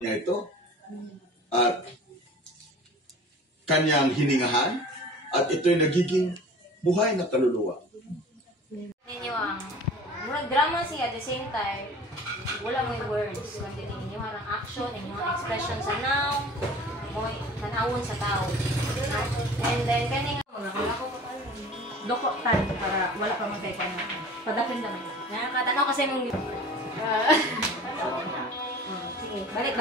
niya ito at kanyang hiningahan at ito'y nagiging buhay na kaluluwa. Ninyo ang murag drama siya at the same time wala mo yung words kundi ninyo ang action, ninyo ang expression sa now mo tanawon sa tao. And then kaning doko tan para wala pa matay pa na. Padapin lang. nakakatanaw kasi mong sige, balik.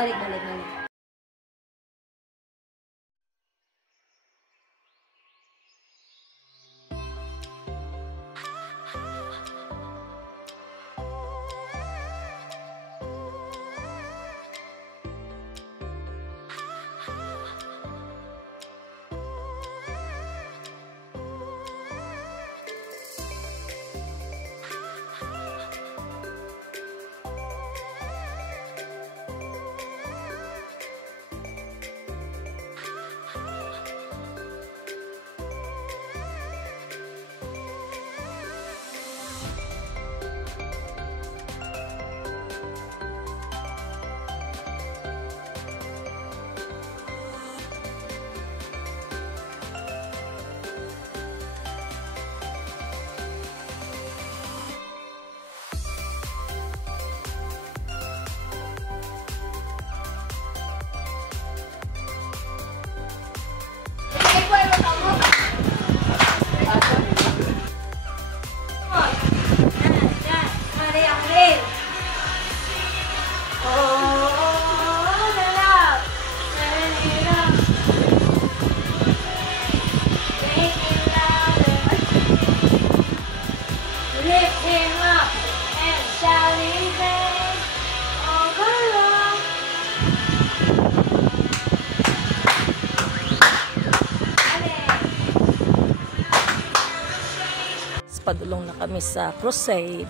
Padulong na kami sa crusade.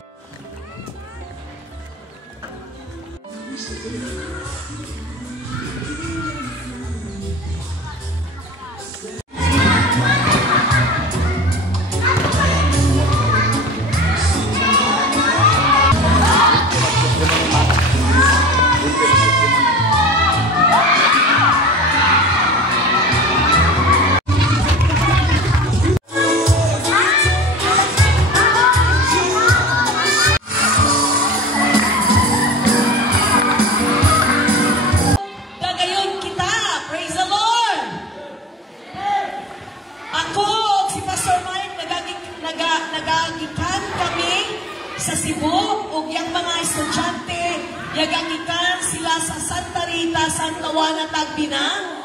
Nagagikan kami sa Cebu ug yang mga estudyante yagagikan sila sa Santa Rita, Santa Juana, Tagbinang.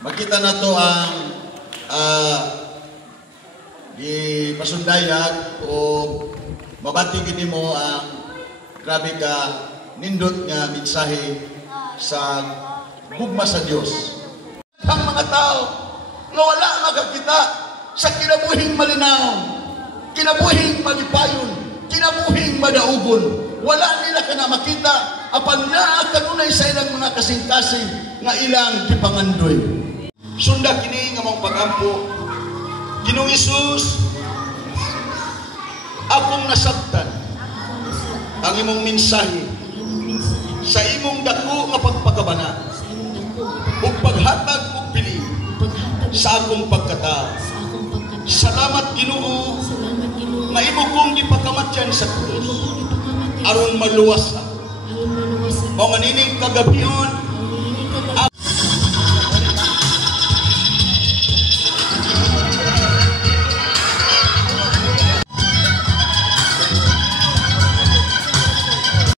Makita na to ang ipasundayag o mabatigin mo ang grabe ka nindot nga mensahe sa gugma sa Dios. Ang mga tao nga wala makakita sa kinabuhing malinaw, kinabuhing malipayon, kinabuhing madaugon, wala nila ka na makita apan naa kanunay sa ilang mga kasing-kasing nga ilang gipangandoy. Sunda kini nga mong pagampo, Ginoong Hesus, akong nasabtan ang imong mensahe sa imong dako nga pagpakabana ug paghatag ug pili sa akong pagkatao. Salamat Ginoo nga imo kong gipakamatyan sa krus aron maluwas ako. Mao nga nining kagabion